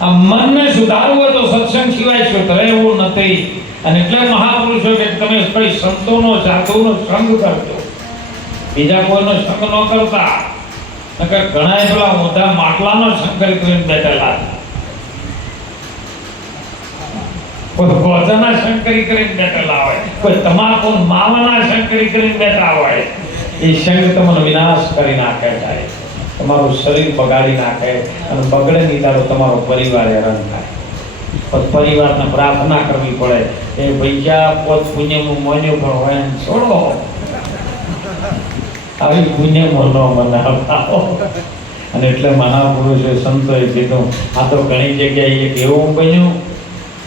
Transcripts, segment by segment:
આ મનને સુધારવું હોય તો સત્સંગ સિવાય સુધરેવું નથી. અને એટલે મહાપુરુષો કે તમે કઈ સંતોનો સાધુનો સંગ કરજો, બીજા કોઈનો સંગ ન કરતા. નકર ઘણા પેલા મોટા માટલાનો સંગ કરીને બેઠેલા, કોઈ ગોજાના સંગ કરીને બેઠેલા હોય, કોઈ તમાકુ માવાના સંગ કરીને બેઠા હોય. એ સંગ તમને વિનાશ કરી નાખે જાય, તમારું શરીર બગાડી નાખે, અને બગડે નહીં તારો તમારો પરિવાર હેરાન થાય. પરિવારને પ્રાર્થના કરવી પડે, એ ભૈયા પોત પુણ્યનું મોન્યું પણ હોય છોડો, આવી પુણ્યમાં ન બનાવતા. અને એટલે મહાપુરુષે સંતોએ કીધું, આ તો ઘણી જગ્યાએ એક એવું બન્યું,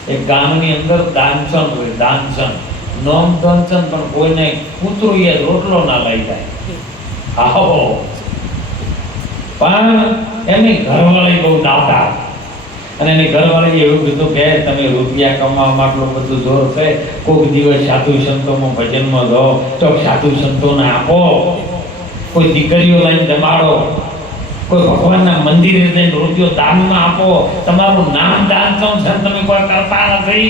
એક ગામની અંદર દાનચન હોય, દાનચન નોમ દાનચન, પણ કોઈને કૂતરું એ રોટલો ના લઈ જાય. આવો પણ એની ઘરવાળી બહુ દાતા, અને એની ઘરવાળી એવું કીધું કે તમે રૂપિયા કમાવામાં આટલું બધું જોર છે, કોઈક દિવસ સાધુ સંતોમાં ભજનમાં દો તો સાધુ સંતોને આપો, કોઈ દીકરીઓ લઈને જમાડો, કોઈ ભગવાનના મંદિરે જઈને રૂપિયો દાનમાં આપો, તમારું નામ દાન છે, તમે કોઈ કરતા નથી.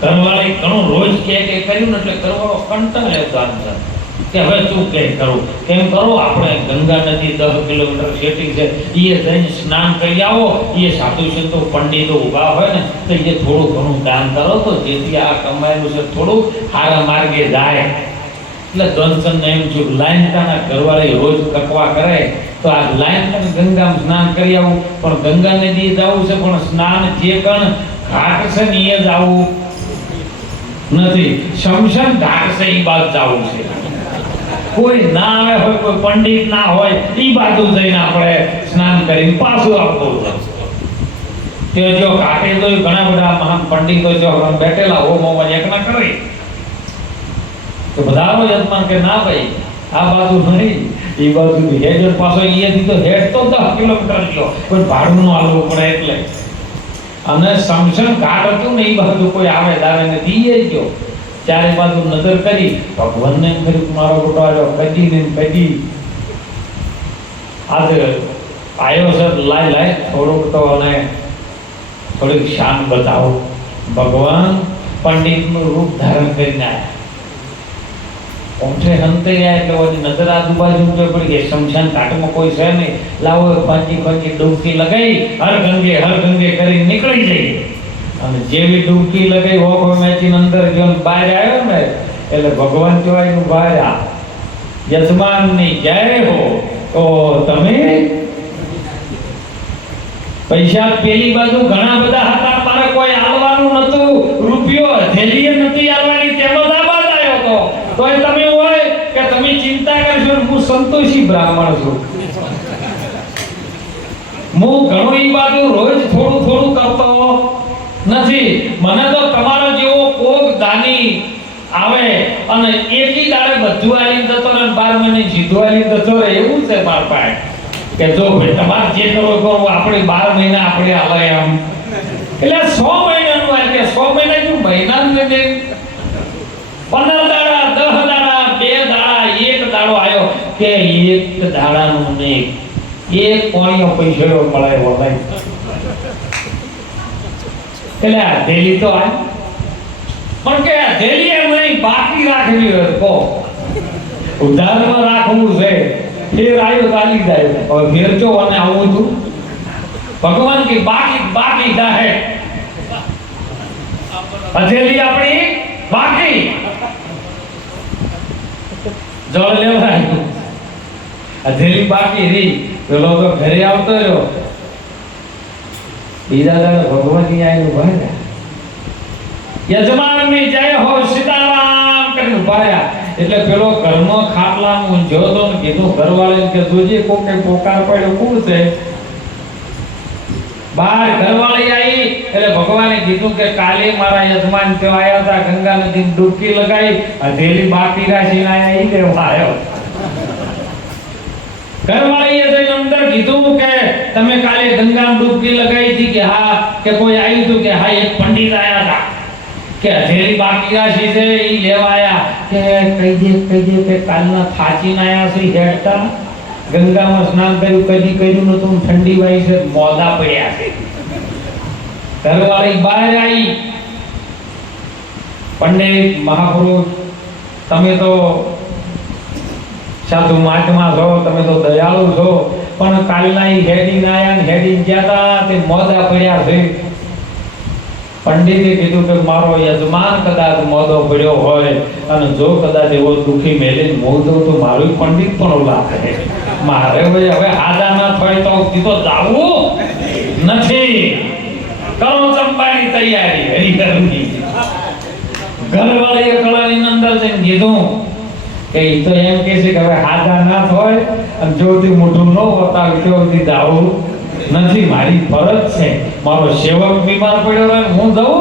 ઘરવાળી ઘણું રોજ કે કર્યું ને એટલે ઘરવાળો કંટાળે દાન કે હવે તું કે કરું, કેમ કરો, આપણે ગંગા નદી 10 કિલોમીટર સેટિંગ છે, એ જઈને સ્નાન કરી આવો, એ સાધુ સંતો પંડિતો ઉભા હોય ને તો એ થોડું ઘણું દાન કરો, તો જેથી આ કમાયેલું છે થોડું સારા માર્ગે જાય. એટલે દનચંદ એમ છું, લાઈનતાના ઘરવાળી રોજ કકવા કરે તો આ લાઈન ગંગામાં સ્નાન કરી આવું, પણ ગંગા નદી જવું છે, પણ સ્નાન જે કણ ઘાટ છે ને એ જ આવું નથી, શમશાન ઘાટ છે એ બાદ જવું છે. કોઈ ના આવે હોય, કોઈ પંડિત ના હોય, એ બાજુ જઈને આપણે સ્નાન કરીને પાછું આવવું. તે જો કાટે તો ઘણા બધા મહાન પંડિતો જો બેઠેલા હોમોમાં યજ્ઞ કરે તો બધાનો યજમાન કે ના ભાઈ આ બાજુ નહીં, એ બાજુ હેડ પાછો અહીંયાથી તો હેડ તો 10 કિલોમીટર ગયો, કોઈ ભાડું નું આલવું પડે એટલે. અને શમશાન ઘાટ હતું ને એ બાજુ કોઈ આવે દાવે ને દીએ ગયો, ચારે બાજુ નજર કરી ભગવાનને કર્યું મારો બેટો આવ્યો કદી ને કદી આજે આવ્યો છે, લાય થોડુંક તો અને થોડીક શાન બતાવો. ભગવાન પંડિતનું રૂપ ધારણ કરીને આવ્યા, ઓઠે હંતે ગયા એટલે ઓની નજર આજુબાજુ પડી ગઈ, શમશાન ઘાટમાં કોઈ છે નહીં, લાવો પાંચી ડૂબકી લગાઈ હર ગંગે કરી નીકળી જઈ. અને જેવી ડૂબકી લગાઈ ઓખો મેચી અંદર ગયો બહાર આવ્યો ને એટલે ભગવાન કહેવાય નું બહાર આ યજમાનની જય હો. તો તમે પૈસા પેલી બાજુ ઘણા બધા હતા, મારે કોઈ આલવાનું નતું, રૂપિયો થેલીએ નથી આલવાની, તેમાં દાબાદ આવ્યો તો તોય તમે હોય કે તમે ચિંતા કરશો, હું સંતોષી બ્રાહ્મણ છું, હું ઘણું ઈ બાજુ રોજ થોડું કરતો નથી. મને તો તમારો જેવો કોક દાની આવે અને એકી દાડે બધું આલી જતો રહે, 12 મહિને સીધું આલી જતો રહે, એવું છે માર પાસે કે જો ભાઈ તમારે જે કરો કરો, આપણે 12 મહિના આપણે આવે એમ. એટલે 100 મહિનાનું આવે કે 100 મહિના શું મહિનાનું દે, 15 દાડા 10 દાડા 2 દાડા 1 દાડો આવ્યો કે 1 દાડાનું નહીં, એક કોણીઓ પૈસો મળે વળાય. એટલે આ થેલી તો આ પણ કે થેલી એમ નહીં, બાકી રાખવી હોય કો ઉધારમાં રાખવું છે, ફેર આવ્યો ચાલી જાય. હવે ફેર જો અને આવું હતું ભગવાન કે બાકી દાહે હથેલી આપણી બાકી જળ લેવાય, હથેલી બાકી રહી. પેલો તો ઘરે આવતો રહ્યો, બીજા દાડે ભગવાન ની આયુ ભાયા યજમાન ની જય હો સીતારામ કરીને ભાયા. એટલે પેલો ઘરમાં ખાટલામાં ઊંઝો તો ને કીધું ઘરવાળાને કે જોજે કોકે પોકાર પડ્યો કોણ છે. બહાર ઘરવાળી આવી એટલે ભગવાને કીધું કે કાલે મારા યજમાન તો આયા હતા, ગંગા નદીમાં ડૂબકી લગાઈ, હથેલી બાકી રાખીને આયા, ઈ લેવા આવ્યો. ઘરવાળીએ જઈને અંદર કીધું કે તમે કાલે ગંગામાં ડૂબકી લગાઈ હતી કે હા, કે કોઈ આવ્યું હતું કે હા, એક પંડિત આયા હતા કે હથેળી બાકી રાખી છે ઈ લેવા આયા. કે કહી દે કે કાલના થાચીને આયા છે હેડતા, ગંગામાં સ્નાન કર્યું કદી કર્યું નતું, ઠંડી વાય છે, મોદા પડ્યા છે. ઘરવાળી બહાર આવી, પંડિત મહાપુરુષ તમે તો સાધુ મહાત્મા છો, તમે તો દયાળુ છો, પણ કાલના હેડિંગ આયા ને હેડિંગ ગયા તે મોદા પડ્યા છે. પંડિતે કીધું કે મારો યજમાન કદાચ મોદો પડ્યો હોય અને જો કદાચ એવો દુખી મેલીને મોદો તો મારું પંડિત પણ ઓલા કરે. મારે હવે આદા ના થાય તો સીધો જાવું નથી. કરો ચંપાની તૈયારી હરિહરની. ઘરવાળીએ કળાની અંદર જઈને કીધું કે ઈ તો એમ કે છે કે હવે આદા ના થાય અને જોથી મોઢું ન બતાવી ત્યોથી જાવું નથી. મારી ફરજ છે, મારો સેવક બીમાર પડ્યો હોય હું જઉં.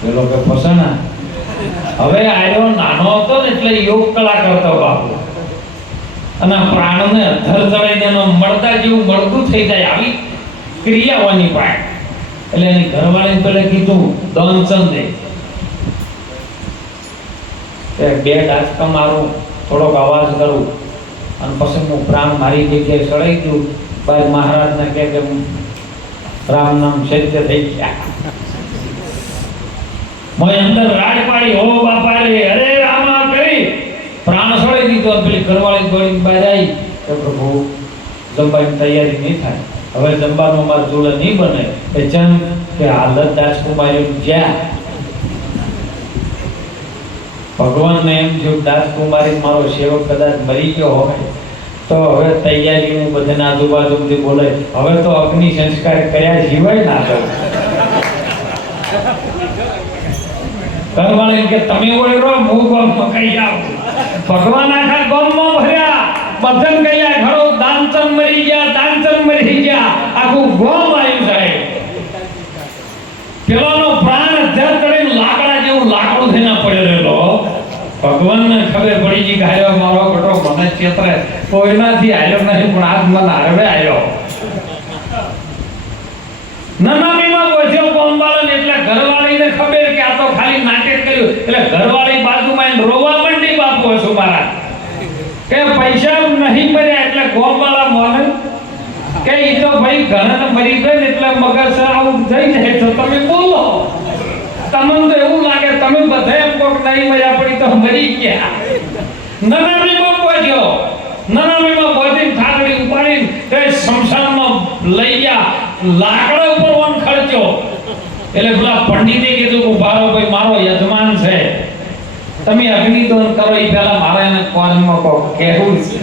પેલો કે પસંદ હવે આયો નાનો હતો ને એટલે યોગ કળા કરતો બાપુ, અને પ્રાણને અધર ચડાઈ દેનો મળતા જેવું મળતું થઈ જાય આવી ક્રિયાઓની પાય. એટલે એની ઘરવાળીને પેલે કીધું દનચંદે કે બે ડાચકા મારું, થોડોક અવાજ કરું અને પછી હું પ્રાણ મારી જગ્યાએ ચડાઈ ગયું. ભાઈ મહારાજને કહે કે રામ નામ સત્ય થઈ ગયા. મેં અંદર રાડ પાડી, હો બાપા રે, અરે રામા કરી પ્રાણ છોડી દીધો. પેલી ઘરવાળી દોડીને બહાર આવી કે પ્રભુ જમવાની તૈયારી નહીં થાય, હવે જમવાનું અમારા જોડે નહીં બને. એ ચંદ કે હાલત દાસકુમારી જ્યાં ભગવાનને એમ થયું દાસકુમારી મારો સેવક કદાચ મરી ગયો હોય તો હવે તૈયારી બધાને આજુબાજુથી બોલે હવે તો અગ્નિ સંસ્કાર કર્યા સિવાય ના કરે. ઘરવાળી કે તમે ઓળો હું ગામમાં કહી આવું. ભગવાન આખા ગામમાં ભર્યા, બધન ગયા ઘરો દાનચંદ મરી ગયા, દાનચંદ મરી ગયા, આખું ગામ આવ્યું સાહેબ. પેલાનો પ્રાણ અધર કરીને લાકડા જેવું લાકડું થઈને પડ્યો રહેલો. ભગવાનને ખબર પડી ગઈ કે આયો મારો બેટો મને ચેતરે, કોઈનાથી આયો નહીં પણ આજ મને હરવે આવ્યો. નનામીમાં પહોંચ્યો કોંબાલન એટલે ઘરવાળીને ખબર કે આ તો ખાલી નાટક કર્યું. એટલે ઘરવાળી બાજુમાં રોવા માંડી બાપુ હસુ મારા કે પૈસા નહીં મળ્યા. એટલે ગોપાલા મોને કે ઈ તો ભાઈ ઘણા મરી ગઈ એટલે મગજ આવું થઈ જાય તો તમે બોલો. તમને તો એવું લાગે તમે બધા એમ કોક નહીં મર્યા પડી તો મરી ગયા. નનામીમાં પહોંચ્યો, નનામીમાં પહોંચીને ઠાકડી ઉપાડીને તે શમશાનમાં લઈ ગયા. લાકડા ઉપર વન ખર્ચો. એટલે પેલા પંડિતે કીધું કે ભારો ભાઈ મારો યજમાન છે, તમે અગ્નિદાન કરો એ પહેલા મારે એને કોનમાં કહો કહેવું છે.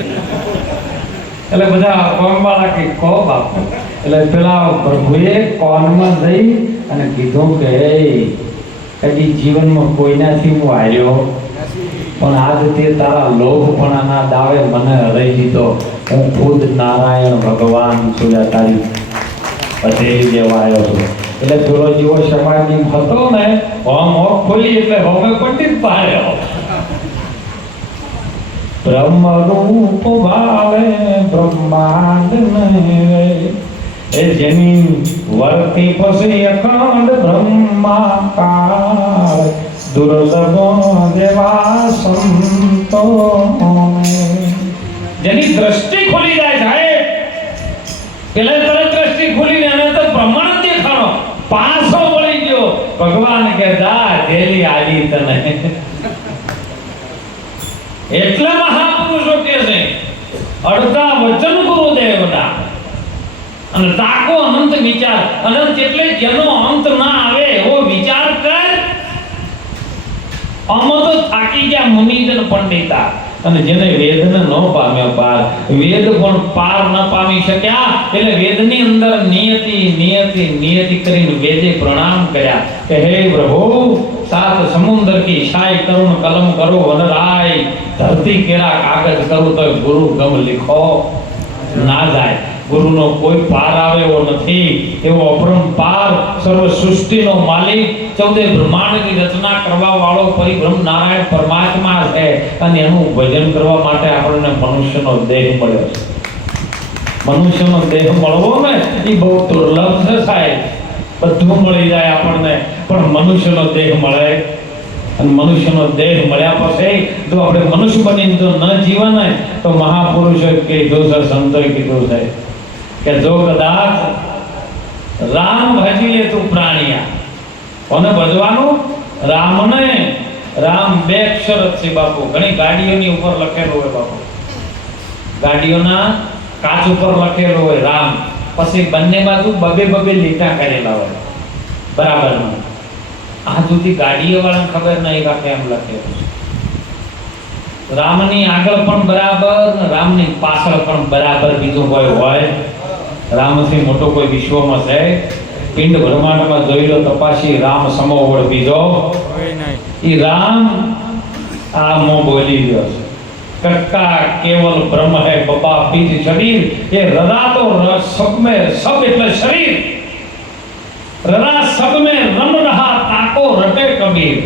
એટલે બધા કોમવાળા કે કહો બાપુ. એટલે પેલા પ્રભુએ કોનમાં જઈ અને કીધું કે હજી જીવનમાં કોઈનાથી હું હાર્યો પણ આજ તે તારા લોભપણાના દાવે મને હરાઈ દીધો. હું ખુદ નારાયણ ભગવાન છું, તારી પધેરી દેવા આવ્યો છું. એટલે પેલો જેવો સમાધિ હતો ને હોમ ખોલી એટલે હોમે પંડિત પાડ્યો. બ્રહ્મ રૂપ ભાવે બ્રહ્માંડ નહીં એ જેની વર્તી પછી અખંડ બ્રહ્માકાર દુર્લભો દેવા સંતો. જેની દ્રષ્ટિ ખોલી જાય સાહેબ, પેલા તરત દ્રષ્ટિ ખોલીને એને તો પ્રમાણ દેખાણો પાછો વળી ગયો. ભગવાન કે જા જેલી આલી તને. એટલા મહાપુરુષો કે છે અડધા વચન ગુરુદેવના અને તાકો અનંત વિચાર. અનંત એટલે જેનો અંત ના આવે એવો વિચાર કર. આમાં તો થાકી ગયા મુનિજન પંડિતા. અને જેને વેદને ન પામ્યા પાર, વેદ પણ પાર ન પામી શક્યા એટલે વેદની અંદર નિયતિ નિયતિ નિયતિ કરીને વેદે પ્રણામ કર્યા કે હે પ્રભુ સાત સમુદ્ર કી શાય કરુણ કલમ કરો વનરાય, ધરતી કેરા કાગજ કરું તો ગુરુ ગમ લીખો ના જાય. ગુરુનો કોઈ પાર આવે એવો નથી. એવો અપરંપાર સર્વ સૃષ્ટિનો માલિક, ચૌદે બ્રહ્માંડની રચના કરવા વાળો પરિબ્રહ્મ નારાયણ પરમાત્મા છે. અને એનું ભજન કરવા માટે આપણને મનુષ્યનો દેહ મળ્યો છે. મનુષ્યનો દેહ મળવો ને એ બહુ દુર્લભ છે સાહેબ. બધું મળી જાય આપણને પણ મનુષ્યનો દેહ મળે. અને મનુષ્યનો દેહ મળ્યા પછી જો આપણે મનુષ્ય બનીને જો ન જીવને તો મહાપુરુષોએ કીધું છે, સંતોએ કીધું છે કે જો કદાચ રામ ભજી લે તું પ્રાણિયા. કોને ભજવાનું? રામને. રામ બે અક્ષર જ છે બાપુ. ઘણી ગાડીઓની ઉપર લખેલું હોય બાપુ, ગાડીઓના કાચ ઉપર લખેલું હોય રામ, પછી બંને બાજુ બબે બબે લીટા કરેલા હોય બરાબર. આ સુધી ગાડીઓ વાળાને ખબર નહીં રાખે એમ લખેલું છે. રામની આગળ પણ બરાબર, રામની પાછળ પણ બરાબર બીજું કોઈ હોય? રામથી મોટો કોઈ વિશ્વમાં છે? પિંડ બ્રહ્માંડમાં જોઈ લો તપાસી, રામ સમો વડ બીજો ઈ રામ આ મો બોલી રહ્યો છે. કક્કા કેવલ બ્રહ્મ હૈ બપા બીજ શરીર, એ રરા તો સબ में सब એટલે શરીર, રરા સબ में રમ રહા તાકો રટે કબીર.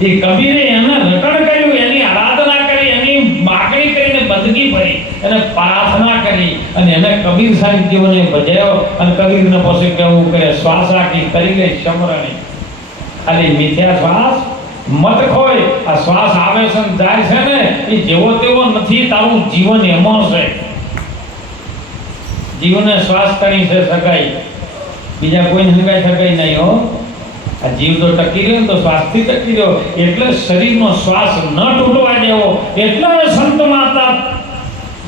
એ કબીરે એને રટણ કર્યું, એની આરાધના કરી, એની માગણી કરીને બંદગી ભરી અને પ્રાર્થના કરી અને એને કબીર સાહેબ જીવને ભજાયો. અને કબીરને પછી કેવું કરે, શ્વાસ રાખી કરી લે સમરણી. ખાલી મિથ્યા શ્વાસ મત ખોય. આ શ્વાસ આવે છે ને જાય છે ને એ જેવો તેવો નથી, તારું જીવન એમાં છે. જીવને શ્વાસ કરી છે સગાઈ, બીજા કોઈ હંગાઈ સગાઈ નહીં હો. આ જીવ તો ટકી રહ્યો તો શ્વાસથી ટકી રહ્યો. એટલે શરીરનો શ્વાસ ન તૂટવા દેવો. એટલે સંત માતા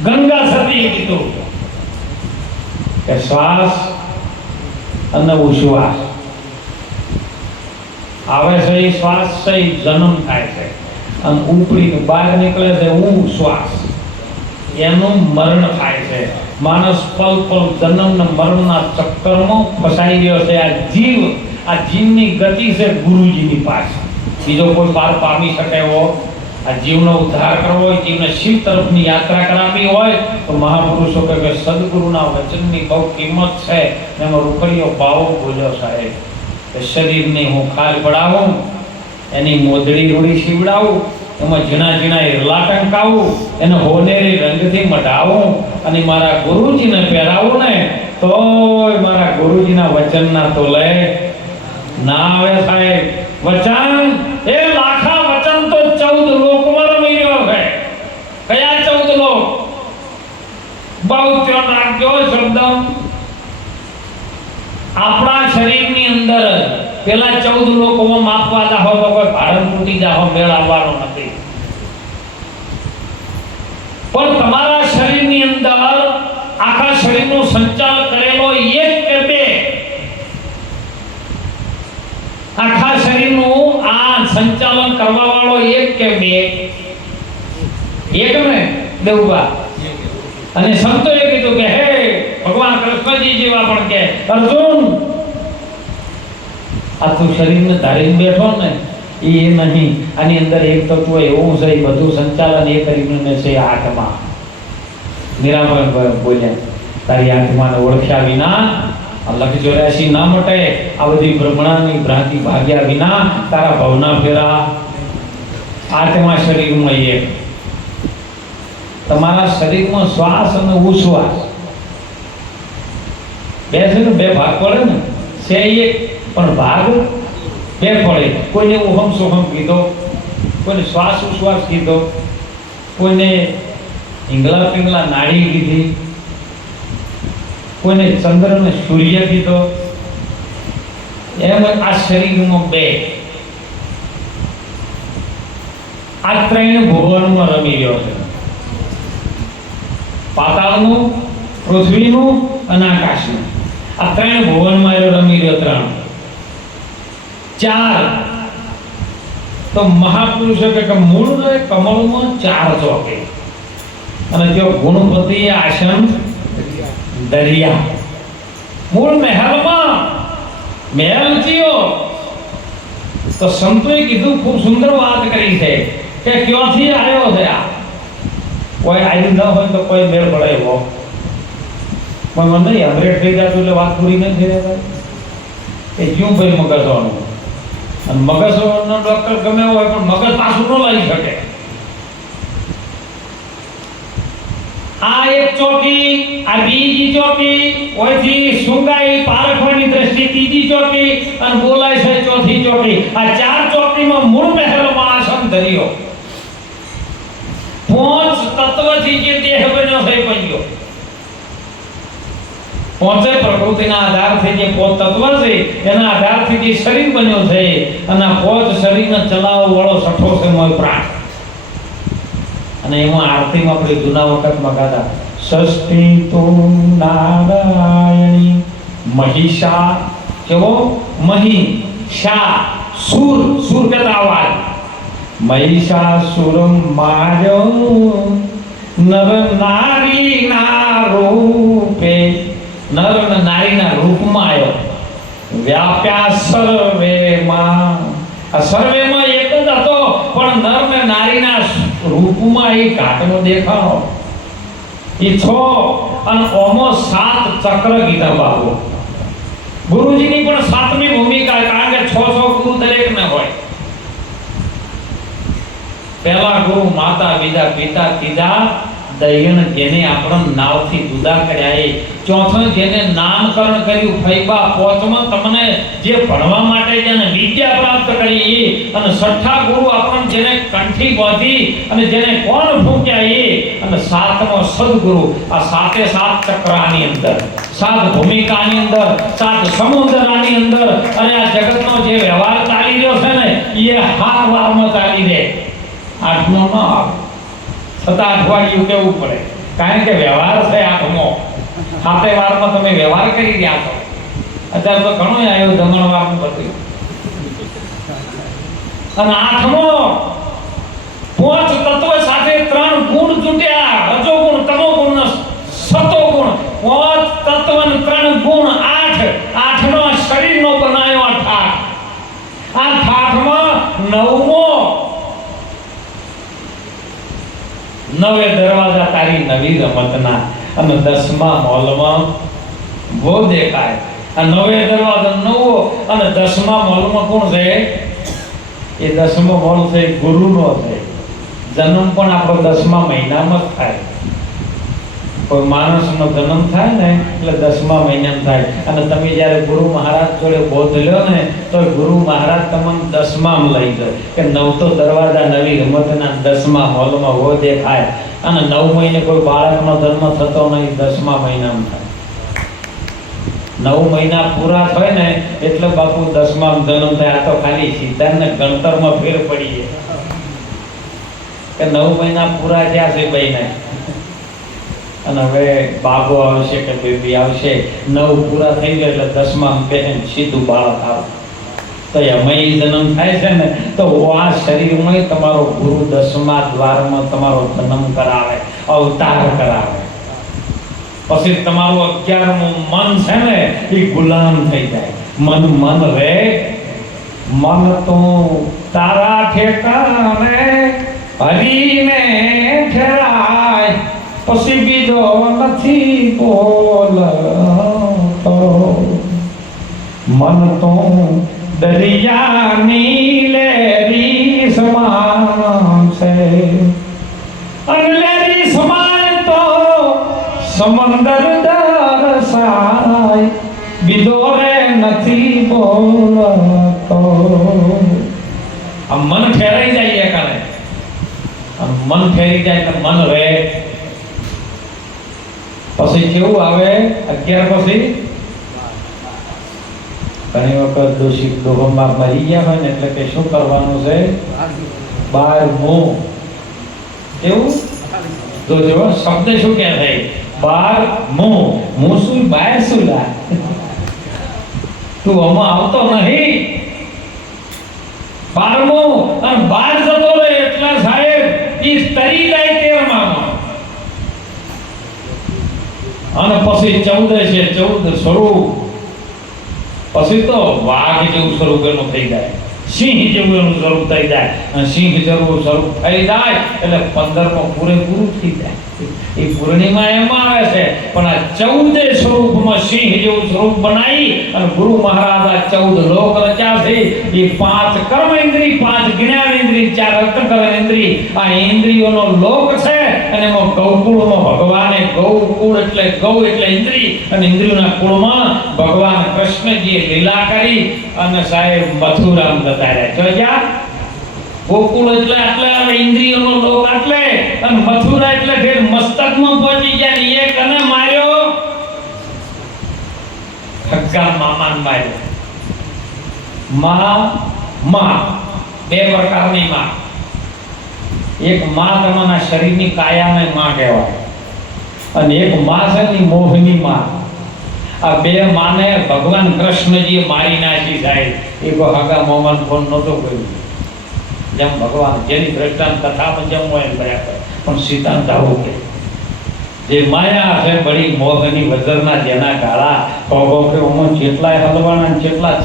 ગંગા સતીએ કીધું કે શ્વાસ અને ઉશ્વાસ આવે છે, એ શ્વાસ છે એ જન્મ થાય છે અને ઉપરી બહાર નીકળે છે શ્વાસ, એનું મરણ થાય છે. માણસ પલ પલ જન્મ ને મરણના ચક્કરમાં ફસાઈ ગયો છે. આ જીવની ગતિ છે ગુરુજીની પાસે, બીજો કોઈ પાર પામી શકે એવો. આ જીવનો ઉદ્ધાર કરવો હોય, જીવને શિવ તરફની યાત્રા કરાવી હોય તો મહાપુરુષો કહે કે સદગુરુના વચનની બહુ કિંમત છે. એમાં રૂખડીયો ભાવ બોલ્યો સાહેબ કે શરીરની હું ખાલ પડાવું, એની મોદડી રૂડી સીવડાવું, એમાં ઝીણા ઝીણા ઈરલા ટંકાવું, એને હોનેરી રંગથી મઢાવું અને મારા ગુરુજીને પહેરાવું ને તોય મારા ગુરુજીના વચનના તોલે ના આવે સાહેબ. વચન એ લાખા વચન તો 14 લોકમાં રમી રહ્યો છે. કયા 14 લોક? બહુ ધ્યાન રાખજો શબ્દ. આપણા શરીરની અંદર પેલા 14 લોકોમાં માપવા જાઓ તો કોઈ ભારણ તૂટી જાઓ, મેળ આવવાનો નથી. પણ તમારા શરીરની અંદર આખા શરીરનું સંચાલન કરેલો એક કે બે, આખા શરીરનું આ સંચાલન કરવા વાળો એક કે બે? એક ને દેવબા. અને સંતોએ કીધું કે હે ભગવાન કૃષ્ણજી જેવા પણ કે અર્જુન આ તું શરીરને ધારીને બેઠો ને એ નહીં, આની અંદર એક તત્વ એવું છે બધું સંચાલન એ કરીને છે આત્મા. નિરામણ બોલ્યા તારી આત્માને ઓળખ્યા વિના લખ 84 ના મટે. આ બધી ભ્રમણાની ભ્રાંતિ ભાગ્યા વિના તારા ભવના ફેરા. આત્મા શરીરમાં એક. તમારા શરીરમાં શ્વાસ અને ઉશ્વાસ બે છે ને, બે ભાગ પડે ને. છે એક પણ ભાગ બે પડે. કોઈને ઓહમ સોહમ કીધો, કોઈને શ્વાસ ઉશ્વાસ કીધો, કોઈને હિંગલા પિંગલા નાડી કીધી, કોઈને ચંદ્ર ને સૂર્ય કીધો. એમ આ શરીરમાં બે. આ ત્રણ ભુવનમાં રમી રહ્યો છે. પાતાળનું, પૃથ્વીનું અને આકાશનું. આ ત્રણ ભુવનમાં રમી રહ્યો. 3 4 તો મહાપુરુષો કે મૂળ ને કમળમાં 4 ચોકે અને જો ગુણપતિ આસન દરિયા. મૂળ મહેલમાં મહેલ થયો તો સંતોએ કીધું ખૂબ સુંદર વાત કરી છે કે ક્યાંથી આવ્યો છે આ. કોઈ આવ્યું ન હોય તો કોઈ મેળ પડે એવો પણ મને નહીં. અમરેટ થઈ જતું એટલે વાત પૂરી નથી થઈ જાય. એ ક્યું ભાઈ મગજવાનું, અને મગજનો ડોક્ટર ગમે હોય પણ મગજ પાછું ન લઈ શકે. આ એક ચોકી, આ બીજી ચોકી, ઓયથી સુંગાઈ પારખવાની દ્રષ્ટિ ત્રીજી ચોકી અને બોલાય છે ચોથી ચોકી. આ 4 ચોકીમાં મૂળ મહેલમાં આસન ધર્યો. 5 તત્વથી જે દેહ બન્યો છે બન્યો. પોતે પ્રકૃતિના આધારથી જે પોત તત્વ છે એના આધારથી જે શરીર બન્યો છે અને પોત શરીરને ચલાવવા વાળો સઠો છે મોય પ્રાણ. અને એમાં આરતીમાં આપણે જૂના વખતમાં ગાતા ષષ્ઠી તો નારાયણી મહિષા, કેવો મહી શા સુર, સુર કહેતા અવાજ, મહિષાસુર માર્યો નર નારી ના રૂપે, નર અને નારીના રૂપમાં આવ્યો, વ્યાપ્યા સર્વેમાં, આ સર્વેમાં એક જ હતો પણ નર ને નારીના રૂપમાં એ ઘાટનો દેખાણો. એ 6 અને ઓમો 7 ચક્ર કીધા બાબુ. ગુરુજીની પણ 7મી ભૂમિકા, કારણ કે 6 ગુરુ દરેકને હોય. પહેલા ગુરુ માતા, બીજા પિતા, ત્રીજા દયન જેને આપણને નાવથી જુદા કર્યા, એ ચોથો જેને નામકરણ કર્યું ફૈબા, પાંચમો તમને જે ભણવા માટે જેને વિદ્યા પ્રાપ્ત કરી એ, અને છઠ્ઠા ગુરુ આપણને જેને કંઠી બાંધી અને જેને કોણ ફૂંક્યા એ, અને 7મો સદગુરુ. આ 7 ચક્રાની અંદર, 7 ભૂમિકાની અંદર, 7 સમુદ્રાની અંદર, અને આ જગતનો જે વ્યવહાર ચાલી રહ્યો છે ને એ 7 વારમાં ચાલી રહે. 8મો ન આવે, છતાં અઠવાડિયું કેવું પડે, કારણ કે વ્યવહાર છે 8મો. 7 વારમાં તમે વ્યવહાર કરી રહ્યા છો. અત્યારે તો ઘણું આવ્યું જમણવારનું બધું. અને 8મો 5 તત્વ સાથે 3 ગુણ જુટ્યા, રજોગુણ, તમોગુણ, સતોગુણ. 5 તત્વ અને 3 ગુણ, 8. 8નો શરીરનો બનાવ્યો 8. આ 8માં 9મો, 9 દરવાજા તારી નવી રમતના, અને 10મા મોલમાં વો દેખાય. આ 9 દરવાજા 9 અને 10મા મોલમાં કોણ છે? એ 10મો મોલ છે ગુરુનો છે. જન્મ પણ આપણો 10મા મહિનામાં જ થાય. કોઈ માણસનો જન્મ થાય ને એટલે 10મા મહિનામાં થાય. અને તમે જ્યારે ગુરુ મહારાજ જોડે બોધ લ્યો ને તો ગુરુ મહારાજ તમને 10માં લઈ જાય કે 9 તો દરવાજા નવી રમતના, 10મા હોલમાં હો દેખાય. અને 9 મહિને કોઈ બાળકનો જન્મ થતો નહીં, 10મા મહિનામાં થાય. 9 મહિના પૂરા થાય ને એટલે બાપુ 10માં જન્મ થાય. આ તો ખાલી સિદ્ધાંતને ગણતરમાં ફેર પડી જાય કે 9 મહિના પૂરા થયા છે ભાઈને, અને હવે બાબો આવશે કે બેબી આવશે, 9 પૂરા થઈ ગયા એટલે 10માં બેન સીધું બાળક આવે. તો એમાં જન્મ થાય છે ને તો આ શરીરમાં તમારો ગુરુ 10મા દ્વારમાં તમારો જન્મ કરાવે, અવતાર કરાવે. પછી તમારું 11મું મન છે ને એ ગુલામ થઈ જાય. મન રે મન તો તારા ઠેકાણે હરીને ઠેરાય, પછી બીજો નથી બોલતો. મન તો દરિયાની લેરી સમાન છે, અને લેરી સમાન તો સમંદર દરસાય, બીજો રે નથી બોલતો. આ મન ઠેરાઈ જાય કાલે, મન ફેરી જાય એટલે મન રહે. પછી કેવું આવે 11 પછી? ઘણી વખત દોષિત દોહમાં મરી ગયા હોય ને એટલે કે શું કરવાનું છે? 12મું. કેવું? તો જો શબ્દ શું કે થાય? 12મું. હું શું બાય શું લા તું આમાં આવતો નહીં. 12મું અને 12 જતો રહે એટલે સાહેબ ઈ તરી જાય 13માં. અને પછી 14 છે, 14 સ્વરૂપ. પછી તો વાઘ જેવું સ્વરૂપ એનું થઈ જાય, સિંહ જેવું એનું સ્વરૂપ થઈ જાય. અને સિંહ જેવું સ્વરૂપ થઈ જાય એટલે 15માં પૂરેપૂરું થઈ જાય. એ પૂર્ણિમા એમાં આવે છે, પણ આ 14 સ્વરૂપમાં સિંહ જેવું સ્વરૂપ બનાવી અને ગુરુ મહારાજ આ 14 લોક રચ્યા છે. એ 5 કર્મ ઇન્દ્રિય, 5 જ્ઞાન ઇન્દ્રિય, 4 અંતઃકરણ ઇન્દ્રિય, આ ઇન્દ્રિયોનો લોક છે. અને એમાં ગૌકુળમાં ભગવાને, ગૌકુળ એટલે ગૌ એટલે ઇન્દ્રિય, અને ઇન્દ્રિયોના કુળમાં ભગવાન કૃષ્ણજીએ લીલા કરી અને સાહેબ મથુરામ જતા રહ્યા. જોયા ગોકુળ એટલે આટલે ઇન્દ્રિયોનો લોક આટલે, અને મથુરા એટલે ઢેર મસ્તકમાં પહોંચી ગયા. એ કને માર્યો? સગા મામાને માર્યો. માં બે પ્રકારની માં. એક માં તમારા શરીરની કાયાને માં કહેવાય, અને એક માં છે ને મોહની માં. આ બે માને ભગવાન કૃષ્ણજીએ મારી નાખી સાહેબ. એ કોઈ હગા મોમાન ફોન નહોતો કર્યો. જેમ ભગવાન જેની દ્રષ્ટાંત કથામાં જેમ હોય એમ કર્યા કરે, પણ સિદ્ધાંત આવો કે જે માયા છે બળી મોહની વજરના જેના ગાળા કહો કે ઓમાં જેટલાય હલવાના જેટલા